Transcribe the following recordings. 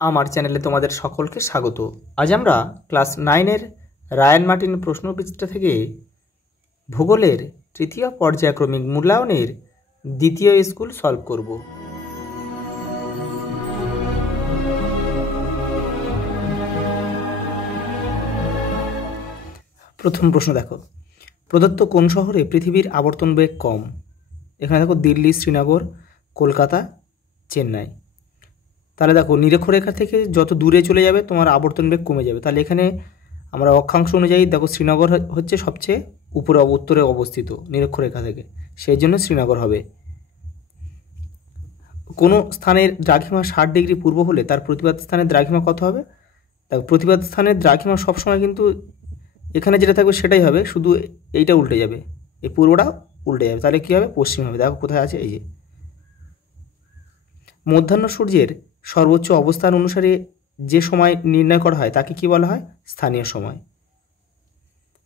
আমার চ্যানেলে তোমাদের সকলকে স্বাগত। আজ আমরা ক্লাস 9-এর রায়ান মার্টিন প্রশ্নপত্র থেকে ভূগোলের তৃতীয় পর্যায়ক্রমিক মূল্যায়নের দ্বিতীয় স্কুল সলভ করব। প্রথম প্রশ্ন দেখো, প্রদত্ত কোন শহরে পৃথিবীর আবর্তন বেগ কম? এখানে দেখো দিল্লি, শ্রীনগর, কলকাতা, চেন্নাই। তাহলে দেখো নিরক্ষরেখা থেকে যত দূরে চলে যাবে তোমার আবর্তন বেগ কমে যাবে। তাহলে এখানে আমরা অক্ষাংশ অনুযায়ী দেখো শ্রীনগর হচ্ছে সবচেয়ে উপরে উত্তরে অবস্থিত নিরক্ষরেখা থেকে, সেই জন্য শ্রীনগর হবে। কোনো স্থানের দ্রাঘিমা 60 ডিগ্রি পূর্ব হলে তার প্রতিবাদ স্থানের দ্রাঘিমা কত হবে? দেখো প্রতিবাদ স্থানের দ্রাঘিমা সবসময় কিন্তু এখানে যেটা থাকবে সেটাই হবে, শুধু এইটা উল্টে যাবে, এই পূর্বটা উল্টে যাবে। তাহলে কী হবে? পশ্চিম হবে। দেখো কোথায় আছে, এই যে। মধ্যাহ্ন সূর্যের সর্বোচ্চ অবস্থান অনুসারে যে সময় নির্ণয় করা হয় তাকে কি বলা হয়? স্থানীয় সময়।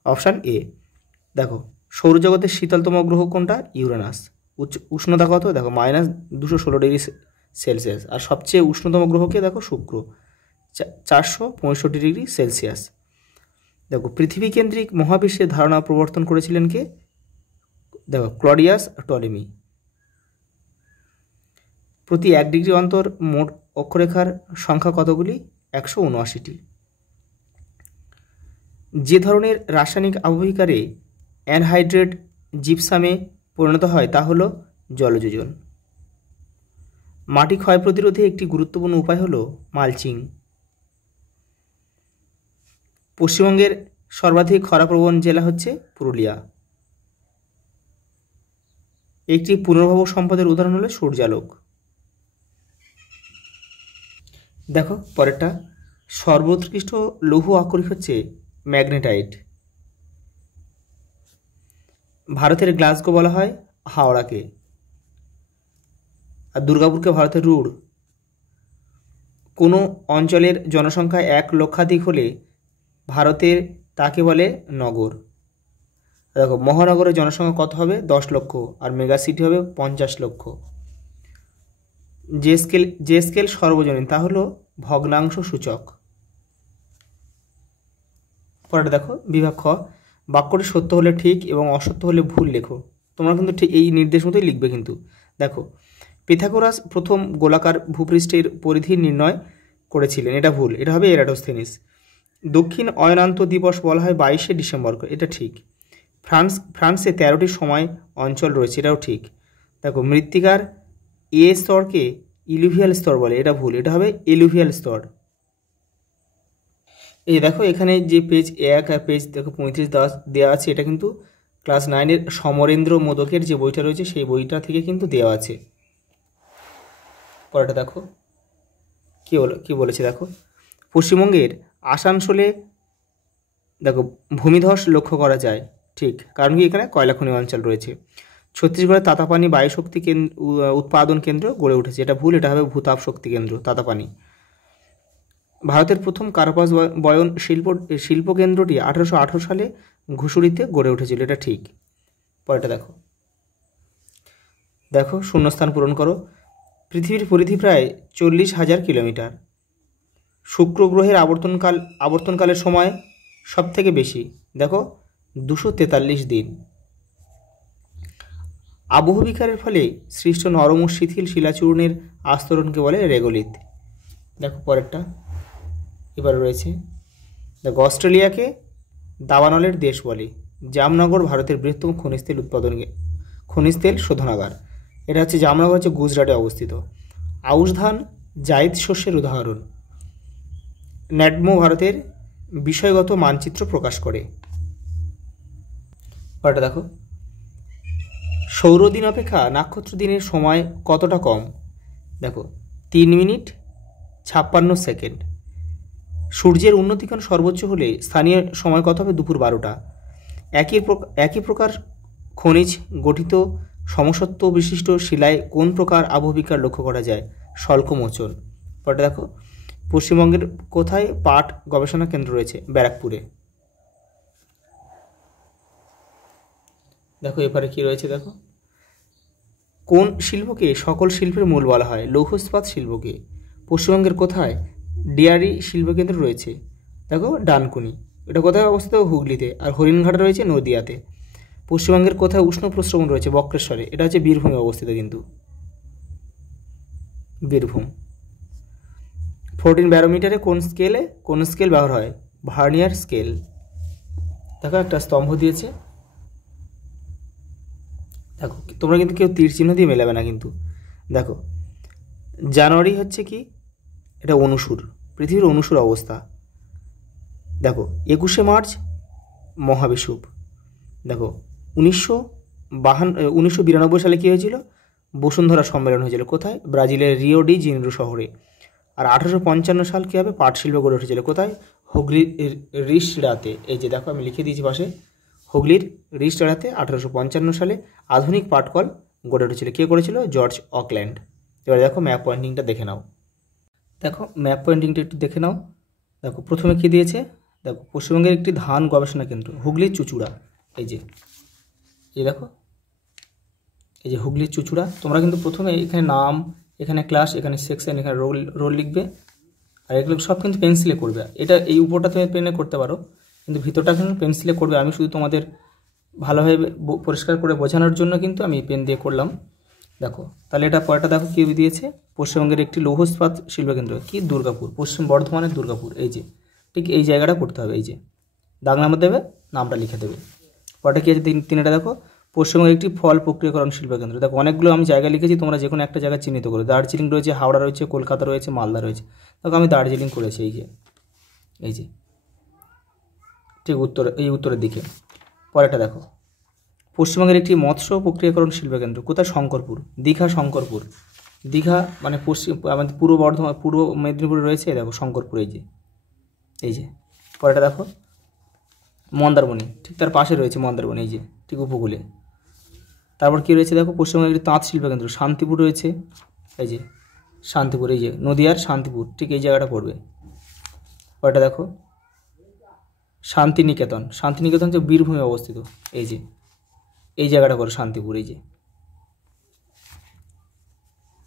Option A. দেখো সৌরজগতের শীতলতম গ্রহ কোনটা? ইউরেনাস। উষ্ণতা কত? দেখো -216 ডিগ্রি সেলসিয়াস। আর সবচেয়ে উষ্ণতম গ্রহকে দেখো শুক্র, 465 ডিগ্রি সেলসিয়াস। দেখো পৃথিবী কেন্দ্রিক মহাবিশ্বের ধারণা প্রবর্তন করেছিলেন কে? দেখো ক্লডিয়াস টলেমি। প্রতি 1 ডিগ্রি অন্তর মোট অক্ষরেখার সংখ্যা কতগুলি? 179টি। যে ধরনের রাসায়নিক আবহবিকারে অ্যানহাইড্রেট জিপসামে পরিণত হয় তা হলো জলযোজন। মাটি ক্ষয় প্রতিরোধে একটি গুরুত্বপূর্ণ উপায় হলো মালচিং। পশ্চিমবঙ্গের সর্বাধিক খরাপ্রবণ জেলা হচ্ছে পুরুলিয়া। একটি পুনর্ভব সম্পদের উদাহরণ হলো সূর্যালোক। দেখো পরেরটা, সর্বোৎকৃষ্ট লৌহ আকরিক হচ্ছে ম্যাগনেটাইট। ভারতের গ্লাসগো বলা হয় হাওড়াকে, আর দুর্গাপুরকে ভারতের রুড়। কোনো অঞ্চলের জনসংখ্যা 1 লক্ষাধিক হলে ভারতের তাকে বলে নগর। দেখো মহানগরের জনসংখ্যা কত হবে? 10 লক্ষ, আর মেগা সিটি হবে 50 লক্ষ। যে স্কেল সর্বজনীন তা হলো ভগ্নাংশ সূচক। পরেটা দেখো বিভাগ খ, বাক্যটি সত্য হলে ঠিক এবং অসত্য হলে ভুল লেখো। তোমরা কিন্তু ঠিক এই নির্দেশ মতোই লিখবে কিন্তু। দেখো পিথাগোরাস প্রথম গোলাকার ভূপৃষ্ঠের পরিধি নির্ণয় করেছিলেন, এটা ভুল, এটা হবে এরাটোস্থেনিস। দক্ষিণ অয়নান্ত দিবস বলা হয় 22শে ডিসেম্বর, এটা ঠিক। ফ্রান্সে 13টি সময় অঞ্চল রয়েছে, এটাও ঠিক। দেখো মৃত্তিকার এ স্তরকে ইলুভিয়াল স্তর বলে, এটা ভুল, এটা হবে এলুভিয়াল স্তর। এই দেখো এখানে যে পেজ 1 আর পেজ দেখো 35 দেওয়া আছে, এটা কিন্তু ক্লাস 9-এর সমরেন্দ্র মোদকের যে বইটা রয়েছে সেই বইটা থেকে কিন্তু দেওয়া আছে। পরেটা দেখো কি বলেছে, দেখো পশ্চিমবঙ্গের আসানসোলে দেখো ভূমিধস লক্ষ্য করা যায়, ঠিক, কারণ কি এখানে কয়লা খনি অঞ্চল রয়েছে। ছত্তিশগড়ের তাতাপানি বায়ুশক্তি উৎপাদন কেন্দ্র গড়ে উঠেছে, এটা ভুল, এটা হবে ভূতাপ শক্তি কেন্দ্র তাতাপানি। ভারতের প্রথম কার্পাস বয়ন শিল্প কেন্দ্রটি 1818 সালে ঘুষুরিতে গড়ে উঠেছিল, এটা ঠিক। পরেটা দেখো শূন্যস্থান পূরণ করো। পৃথিবীর পরিধি প্রায় 40,000 কিলোমিটার। শুক্র গ্রহের আবর্তনকালের সময় সব থেকে বেশি, দেখো 243 দিন। আবহবিকারের ফলে সৃষ্ট নরম ও শিথিল শিলাচূর্ণের আস্তরণকে বলে রেগোলিথ। দেখো পরেরটা এবার রয়েছে, দেখো অস্ট্রেলিয়াকে দাবানলের দেশ বলে। জামনগর ভারতের বৃহত্তম খনিজ তেল শোধনাগার, এটা হচ্ছে জামনগর, হচ্ছে গুজরাটে অবস্থিত। আউশ ধান জায়িদ শস্যের উদাহরণ। ন্যাডমো ভারতের বিষয়গত মানচিত্র প্রকাশ করে। পরেরটা দেখো, সৌরদিন অপেক্ষা নক্ষত্র দিনের সময় কতটা কম? দেখো 3 মিনিট 56 সেকেন্ড। সূর্যের উন্নতিকোণ সর্বোচ্চ হলে স্থানীয় সময় কত হবে? দুপুর 12টা। একই প্রকার খনিজ গঠিত সমসত্ব বিশিষ্ট শিলায় কোন প্রকার আবহবিকার লক্ষ্য করা যায়? স্বল্পমোচন। পরেটা দেখো, পশ্চিমবঙ্গের কোথায় পাট গবেষণা কেন্দ্র রয়েছে? ব্যারাকপুরে। দেখো এবারে কি রয়েছে, দেখো কোন শিল্পকে সকল শিল্পের মূল বলা হয়? লৌহ ইস্পাত শিল্পকে। পশ্চিমবঙ্গের কোথায় ডেয়ারি শিল্পকেন্দ্র রয়েছে? দেখো ডানকুনি, এটা কোথায় অবস্থিত? হুগলিতে। আর হরিণঘাট রয়েছে নদিয়াতে। পশ্চিমবঙ্গের কোথায় উষ্ণ প্রস্রবণ রয়েছে? বক্রেশ্বরে। এটা হচ্ছে বীরভূমে অবস্থিত, কিন্তু বীরভূম। 14 ব্যারোমিটারে কোন স্কেল ব্যবহার হয়? Vernier scale. দেখো একটা স্তম্ভ দিয়েছে, দেখো তোমরা কিন্তু কেউ তীর চিহ্ন দিয়ে মেলাবে না কিন্তু। দেখো জানুয়ারি হচ্ছে কি, এটা অনুসুর, পৃথিবীর অনুসুর অবস্থা। দেখো 21শে মার্চ মহাবিষুব। দেখো 1992 সালে কী হয়েছিল? বসুন্ধরা সম্মেলন হয়েছিল। কোথায়? ব্রাজিলের রিও ডি জেনেরো শহরে। আর 1855 সাল কী হবে? পাট শিল্প গড়ে উঠেছিল। কোথায়? হুগলির রিষড়াতে। এই যে দেখো আমি লিখে দিয়েছি পাশে, হুগলির রিষড়াতে 1855 সালে আধুনিক পাটকল গড়ে উঠেছিল। কে করেছিল? George Auckland. এবার দেখো ম্যাপ পয়েন্টিংটা দেখে নাও। দেখো ম্যাপ পয়েন্টিংটা একটু দেখে নাও। দেখো প্রথমে কী দিয়েছে? দেখো পশ্চিমবঙ্গের একটি ধান গবেষণা কেন্দ্র, হুগলির চুঁচুড়া। এই দেখো, এই যে হুগলির চুঁচুড়া। তোমরা কিন্তু প্রথমে এখানে নাম, এখানে ক্লাস, এখানে সেকশন, এখানে রোল লিখবে। আর এগুলো সব কিন্তু পেন্সিলে করবে। এটা এই উপরটা তুমি পেনে করতে পারো, কিন্তু ভিতরটা কিন্তু পেন্সিলে করবে। আমি শুধু তোমাদের ভালোভাবে পরিষ্কার করে বোঝানোর জন্য কিন্তু আমি পেন দিয়ে করলাম। দেখো তাহলে এটা পরেরটা দেখো কী দিয়েছে? পশ্চিমবঙ্গের একটি লৌহ ইস্পাত শিল্পকেন্দ্র কি? দুর্গাপুর, পশ্চিম বর্ধমানের দুর্গাপুর। এই যে ঠিক এই জায়গাটা করতে হবে। এই যে দাগ নাম্বার দেবে, নামটা লিখে দেবে। পরেরটা কী আছে? তিনটা দেখো পশ্চিমবঙ্গের একটি ফল প্রক্রিয়াকরণ শিল্পকেন্দ্র। দেখো অনেকগুলো আমি জায়গা লিখেছি, তোমরা যে কোনো একটা জায়গা চিহ্নিত করো। দার্জিলিং রয়েছে, হাওড়া রয়েছে, কলকাতা রয়েছে, মালদা রয়েছে। দেখো আমি দার্জিলিং করেছি। এই যে ঠিক উত্তরের দিকে। পরেরটা দেখো পশ্চিমবঙ্গের একটি মৎস্য প্রক্রিয়াকরণ শিল্পকেন্দ্র। কোথায়? শঙ্করপুর। দীঘা, শঙ্করপুর। দীঘা মানে আমাদের পূর্ব মেদিনীপুরে রয়েছে। দেখো শঙ্করপুর। এই যে পরেরটা দেখো মন্দারমণি, ঠিক তার পাশে রয়েছে মন্দারমণি। এই যে ঠিক উপকূলে। তারপর কী রয়েছে? দেখো পশ্চিমবঙ্গের একটি তাঁত শিল্পকেন্দ্র শান্তিপুর রয়েছে। এই যে শান্তিপুর, এই যে নদিয়ার শান্তিপুর, ঠিক এই জায়গাটা পড়বে। পরেরটা দেখো শান্তিনিকেতন। শান্তিনিকেতন হচ্ছে বীরভূমে অবস্থিত। এই যে এই জায়গাটা করো শান্তিপুর। এই যে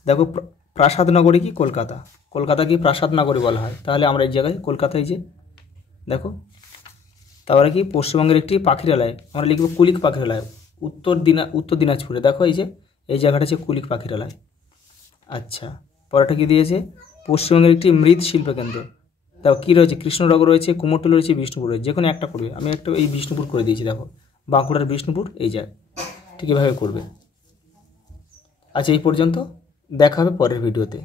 দেখো প্রাসাদ নগরী কি? কলকাতা। কলকাতা কি প্রাসাদ নগরী বলা হয়? তাহলে আমরা এই জায়গায় কলকাতায়। যে দেখো তারপরে কি? পশ্চিমবঙ্গের একটি পাখিরালয়, আমরা লিখব কুলিক পাখিরালয়, উত্তর দিনাজপুরে। দেখো এই যে এই জায়গাটা হচ্ছে কুলিক পাখিরালয়। আচ্ছা পরেরটা কী দিয়েছে? পশ্চিমবঙ্গের একটি মৃৎ শিল্পকেন্দ্র। দেখো কী রয়েছে? কৃষ্ণনগর রয়েছে, কুমোরটুলি রয়েছে, বিষ্ণুপুর রয়েছে। যে কোনো একটা করবে। আমি একটা এই বিষ্ণুপুর করে দিয়েছি। দেখো বাঁকুড়ার বিষ্ণুপুর। এই জায়গায় ঠিক এভাবে করবে। আচ্ছা এই পর্যন্ত, দেখা হবে পরের ভিডিওতে।